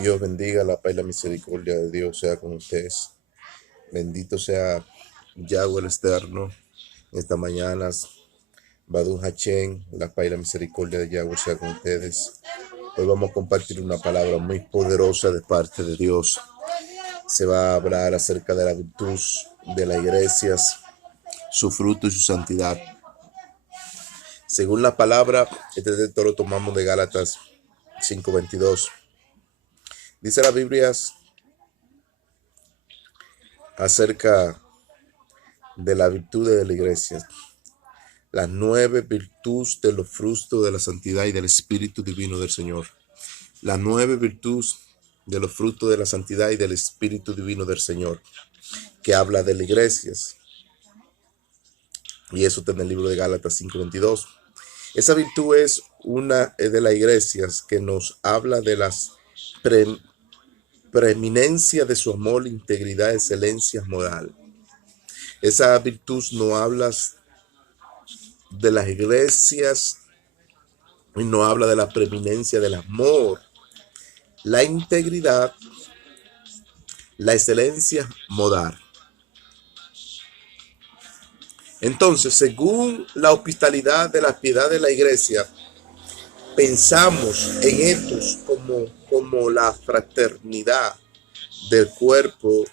Dios bendiga, la paz y la misericordia de Dios sea con ustedes. Bendito sea Yahweh el Eterno. Esta mañana, Badun Hachén, la paz y la misericordia de Yahweh sea con ustedes. Hoy vamos a compartir una palabra muy poderosa de parte de Dios. Se va a hablar acerca de la virtud de las iglesias, su fruto y su santidad. Según la palabra, este texto lo tomamos de Gálatas 5:22. Dice la Biblia acerca de la virtud de la iglesia, las 9 virtudes de los frutos de la santidad y del Espíritu Divino del Señor. Las 9 virtudes de los frutos de la santidad y del Espíritu Divino del Señor, que habla de las iglesias. Y eso está en el libro de Gálatas 5:22. Esa virtud es una de las iglesias que nos habla de las preeminencia de su amor, integridad, excelencia moral. Esa virtud no habla de las iglesias y no habla de la preeminencia del amor, la integridad, la excelencia moral. Entonces, según la hospitalidad de la piedad de la iglesia, pensamos en estos como la fraternidad del cuerpo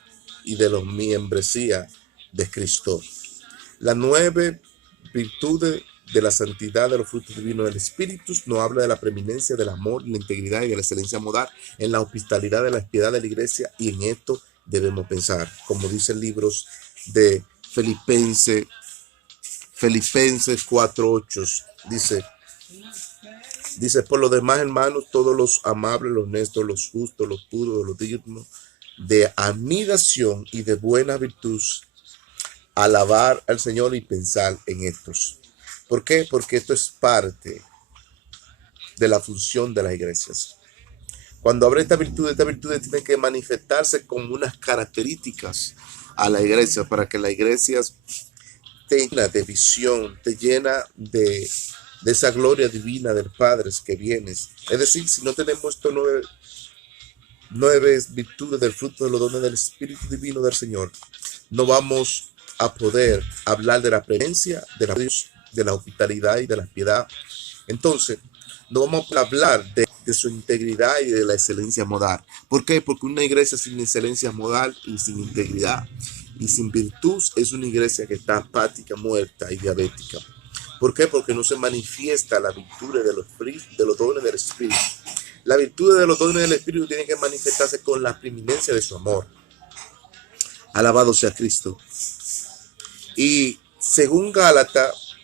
y de los membresía de Cristo. Las 9 virtudes de la santidad de los frutos divinos del Espíritu no habla de la preeminencia del amor, la integridad y de la excelencia moral en la hospitalidad de la piedad de la iglesia, y en esto debemos pensar, como dice el libro de Filipenses 4:8, dice, por lo demás, hermanos, todos los amables, los honestos, los justos, los puros, los dignos de admiración y de buena virtud, alabar al Señor y pensar en estos. ¿Por qué? Porque esto es parte de la función de las iglesias. Cuando habla esta virtud tiene que manifestarse como unas características a la iglesia, para que la iglesia te llena de visión, te llena de esa gloria divina del Padre que vienes. Es decir, si no tenemos estos 9 virtudes del fruto de los dones del Espíritu Divino del Señor, no vamos a poder hablar de la presencia de la Dios, de la hospitalidad y de la piedad. Entonces, no vamos a hablar de su integridad y de la excelencia moral. ¿Por qué? Porque una iglesia sin excelencia moral y sin integridad y sin virtud es una iglesia que está apática, muerta y diabética. ¿Por qué? Porque no se manifiesta la virtud de los dones del Espíritu. La virtud de los dones del Espíritu tiene que manifestarse con la preeminencia de su amor. Alabado sea Cristo. Y según Gálatas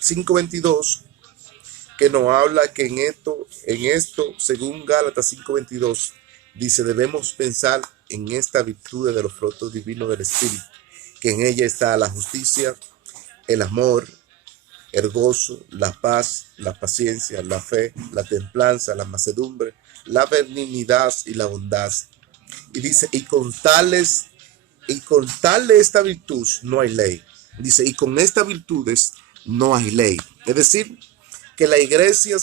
5:22, que nos habla que en esto, según Gálatas 5:22, dice, debemos pensar en esta virtud de los frutos divinos del Espíritu, que en ella está la justicia, el amor, el gozo, la paz, la paciencia, la fe, la templanza, la mansedumbre, la benignidad y la bondad. Y dice, y con tales esta virtud no hay ley. Dice, y con estas virtudes no hay ley. Es decir, que la iglesia,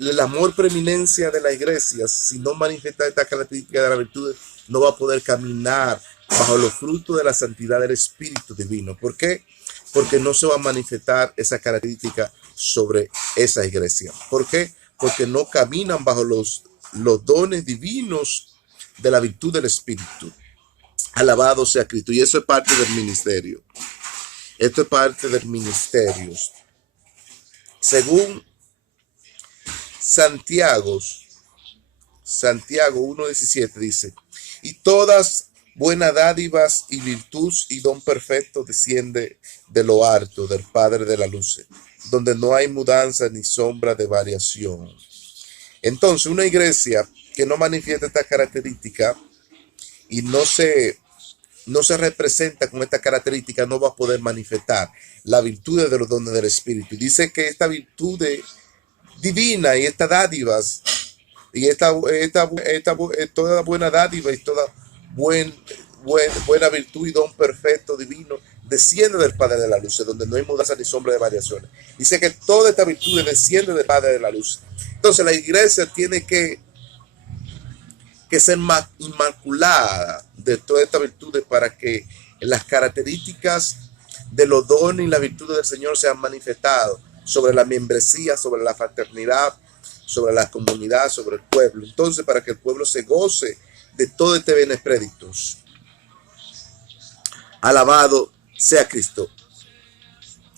el amor preeminencia de la iglesia, si no manifiesta esta característica de la virtud, no va a poder caminar bajo los frutos de la santidad del Espíritu Divino. ¿Por qué? Porque no se va a manifestar esa característica sobre esa iglesia. ¿Por qué? Porque no caminan bajo los dones divinos de la virtud del Espíritu. Alabado sea Cristo. Y eso es parte del ministerio. Esto es parte del ministerio. Según Santiago 1:17 dice, y todas buenas dádivas y virtud y don perfecto desciende de lo alto del Padre de la luz, donde no hay mudanza ni sombra de variación. Entonces, una iglesia que no manifiesta esta característica y no se representa con esta característica, no va a poder manifestar la virtud de los dones del Espíritu. Dice que esta virtud divina y estas dádivas y toda buena dádiva y toda buena virtud y don perfecto divino desciende del Padre de la luz, donde no hay mudanza ni sombra de variaciones. Dice que toda esta virtud desciende del Padre de la luz. Entonces la iglesia tiene que que ser inmaculada de todas estas virtudes para que las características de los dones y las virtudes del Señor sean manifestados sobre la membresía, sobre la fraternidad, sobre la comunidad, sobre el pueblo. Entonces, para que el pueblo se goce de todo este benepréditos. Alabado sea Cristo.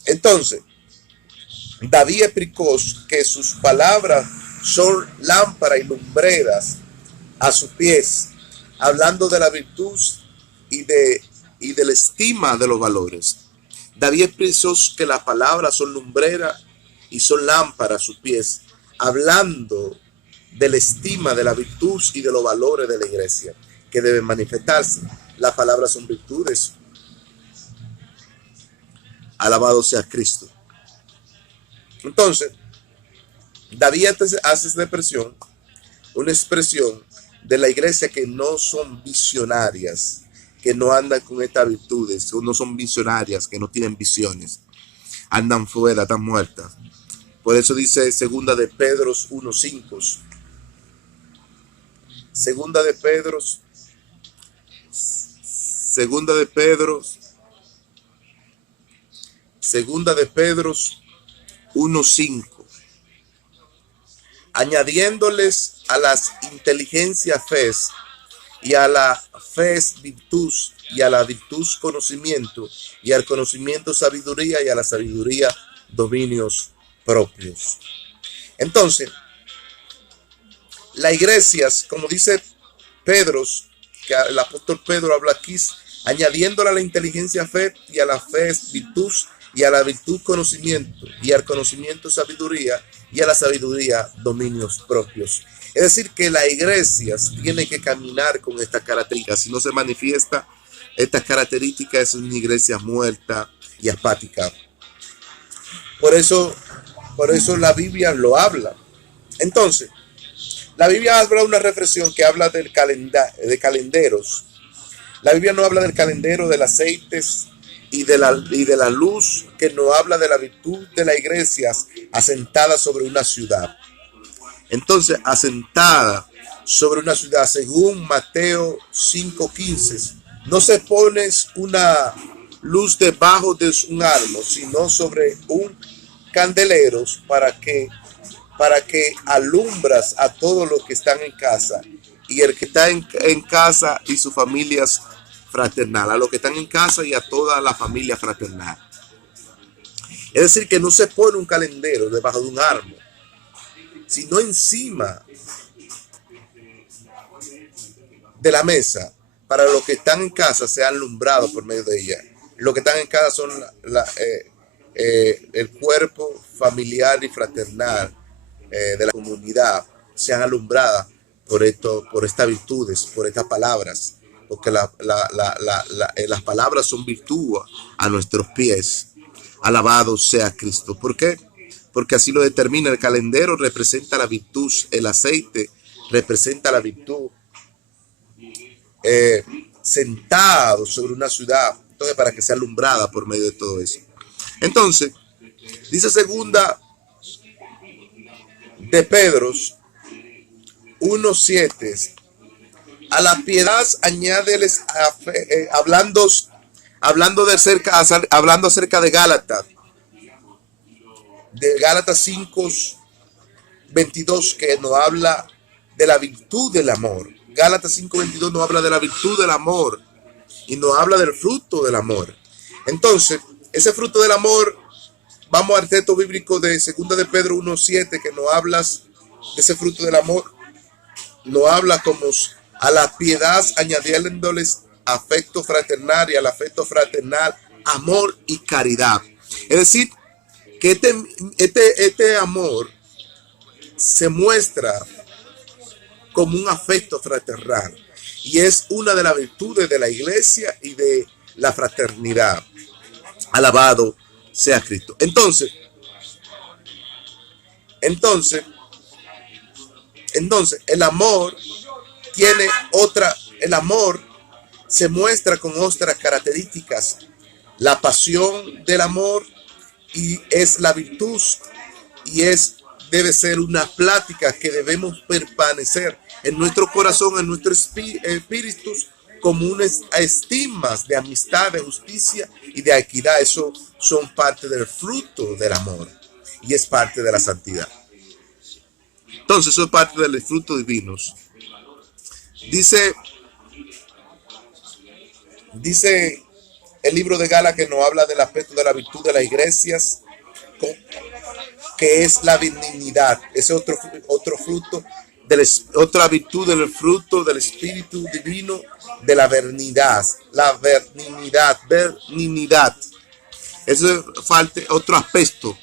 Entonces, David explicó que sus palabras son lámparas y lumbreras a sus pies, hablando de la virtud y de la estima de los valores. David expresó que las palabras son lumbreras y son lámparas a sus pies, hablando de la estima de la virtud y de los valores de la iglesia que deben manifestarse. Las palabras son virtudes. Alabado sea Cristo. Entonces, David hace esta expresión, una expresión de la iglesia que no son visionarias, que no andan con estas virtudes, no son visionarias, que no tienen visiones, andan fuera, están muertas. Por eso dice segunda de Pedro 1:5. Segunda de Pedro 1:5. Añadiéndoles a las inteligencias fe, y a la fe virtud, y a la virtud conocimiento, y al conocimiento sabiduría, y a la sabiduría dominios propios. Entonces, las iglesias, como dice Pedro, que el apóstol Pedro habla aquí, añadiéndole a la inteligencia fe, y a la fe virtud, y a la virtud conocimiento, y al conocimiento sabiduría, y a la sabiduría dominios propios. Es decir, que las iglesias tienen que caminar con estas características. Si no se manifiesta estas características, es una iglesia muerta y apática. Por eso la Biblia lo habla. Entonces, la Biblia habla de una reflexión que habla de calenderos. La Biblia no habla del calendero, del aceite y de la luz, que no habla de la virtud de las iglesias asentadas sobre una ciudad. Entonces, asentada sobre una ciudad, según Mateo 5:15, no se pone una luz debajo de un árbol, sino sobre un candelero para que alumbras a todos los que están en casa, y el que está en casa y sus familias fraternal, a los que están en casa y a toda la familia fraternal. Es decir, que no se pone un calendero debajo de un árbol, sino encima de la mesa, para los que están en casa sean alumbrados por medio de ella. Los que están en casa son el cuerpo familiar y fraternal de la comunidad, sean alumbradas por estas virtudes, por estas palabras, porque las palabras son virtud a nuestros pies. Alabado sea Cristo. ¿Por qué? Porque así lo determina el calendero, representa la virtud, el aceite representa la virtud, sentado sobre una ciudad, entonces para que sea alumbrada por medio de todo eso. Entonces, dice segunda de Pedro 1:7, a la piedad añádeles hablando acerca de Gálatas. De Gálatas 5:22, que nos habla de la virtud del amor. Gálatas 5:22 nos habla de la virtud del amor y nos habla del fruto del amor. Entonces, ese fruto del amor, vamos al texto bíblico de 2 de Pedro 1:7, que nos habla de ese fruto del amor. Nos habla como a la piedad añadiéndoles afecto fraternal, y al afecto fraternal amor y caridad. Es decir, que este amor se muestra como un afecto fraternal, y es una de las virtudes de la iglesia y de la fraternidad. Alabado sea Cristo. Entonces, el amor se muestra con otras características. La pasión del amor y es la virtud, y debe ser una plática que debemos permanecer en nuestro corazón, en nuestros espíritus, como unas estimas de amistad, de justicia y de equidad. Eso son parte del fruto del amor y es parte de la santidad. Entonces, eso es parte de los frutos divinos. Dice el libro de Gálatas que nos habla del aspecto de la virtud de las iglesias, que es la benignidad. Ese es otro fruto, otra virtud del fruto del Espíritu Divino, de la benignidad. La benignidad. Eso es otro aspecto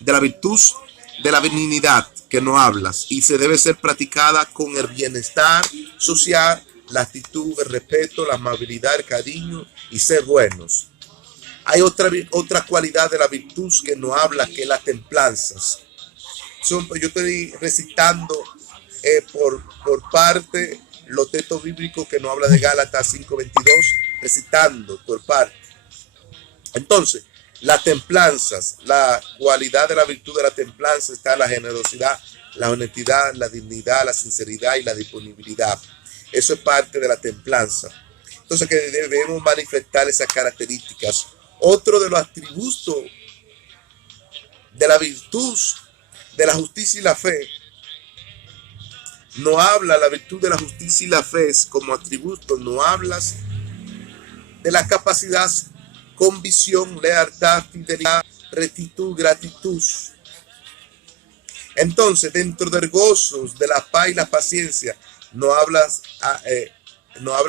de la virtud de la benignidad que nos hablas, y se debe ser practicada con el bienestar social, la actitud, el respeto, la amabilidad, el cariño y ser buenos. Hay otra cualidad de la virtud que nos habla, que es la templanza. Yo estoy recitando por parte los textos bíblicos que nos habla de Gálatas 5:22, recitando por parte. Entonces, las templanzas, la cualidad de la virtud de la templanza está la generosidad, la honestidad, la dignidad, la sinceridad y la disponibilidad. Eso es parte de la templanza. Entonces, que debemos manifestar esas características. Otro de los atributos de la virtud de la justicia y la fe, no habla la virtud de la justicia y la fe como atributo, no hablas de la capacidad, convicción, lealtad, fidelidad, rectitud, gratitud. Entonces, dentro del gozo, de la paz y la paciencia, no habla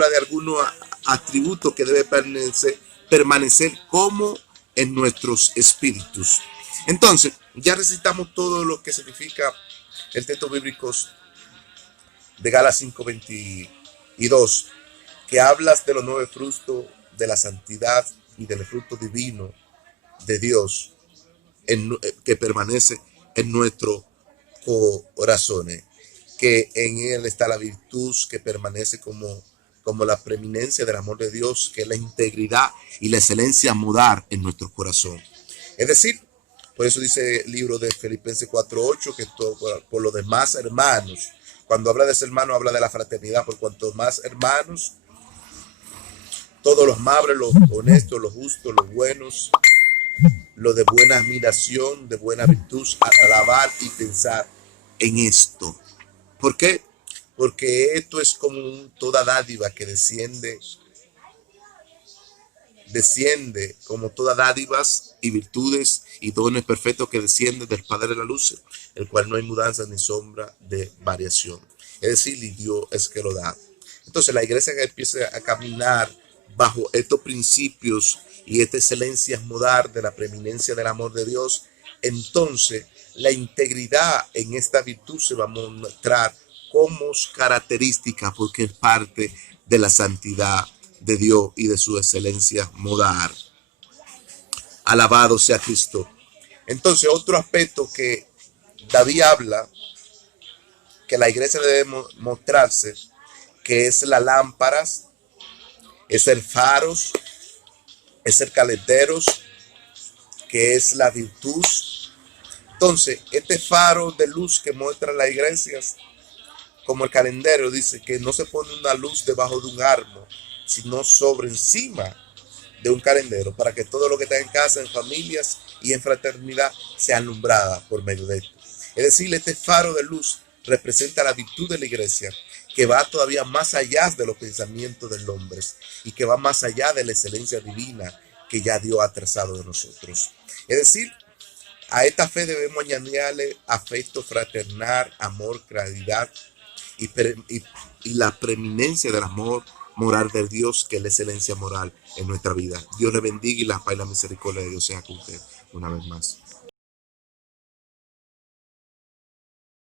de algunos atributos que debe permanecer como en nuestros espíritus. Entonces, ya recitamos todo lo que significa el texto bíblico de Gálatas 5:22, que hablas de los 9 frutos de la santidad y del fruto divino de Dios que permanece en nuestros corazones, que en él está la virtud que permanece como la preeminencia del amor de Dios, que es la integridad y la excelencia morar en nuestro corazón. Es decir, por eso dice el libro de Filipenses 4:8, que todo, por los demás hermanos, cuando habla de ese hermano, habla de la fraternidad, por cuanto más hermanos, todos los amables, los honestos, los justos, los buenos, los de buena admiración, de buena virtud, alabar y pensar en esto. ¿Por qué? Porque esto es como toda dádiva que desciende como todas dádivas y virtudes y dones perfectos que descienden del Padre de la Luz, el cual no hay mudanza ni sombra de variación. Es decir, y Dios es que lo da. Entonces la iglesia que empieza a caminar bajo estos principios y esta excelencia modal de la preeminencia del amor de Dios, entonces la integridad en esta virtud se va a mostrar como característica, porque es parte de la santidad de Dios y de su excelencia modal. Alabado sea Cristo. Entonces, otro aspecto que David habla, que la iglesia debe mostrarse, que es la lámparas, es el faros, es el calenderos, que es la virtud. Entonces, este faro de luz que muestra las iglesias, como el calendero, dice que no se pone una luz debajo de un árbol, sino sobre encima de un calendero, para que todo lo que está en casa, en familias y en fraternidad sea alumbrada por medio de esto. Es decir, este faro de luz representa la virtud de la iglesia, que va todavía más allá de los pensamientos del hombre y que va más allá de la excelencia divina que ya Dios ha trazado de nosotros. Es decir, a esta fe debemos añadirle afecto fraternal, amor, caridad y la preeminencia del amor moral de Dios, que es la excelencia moral en nuestra vida. Dios le bendiga y la paz y la misericordia de Dios sea con usted una vez más.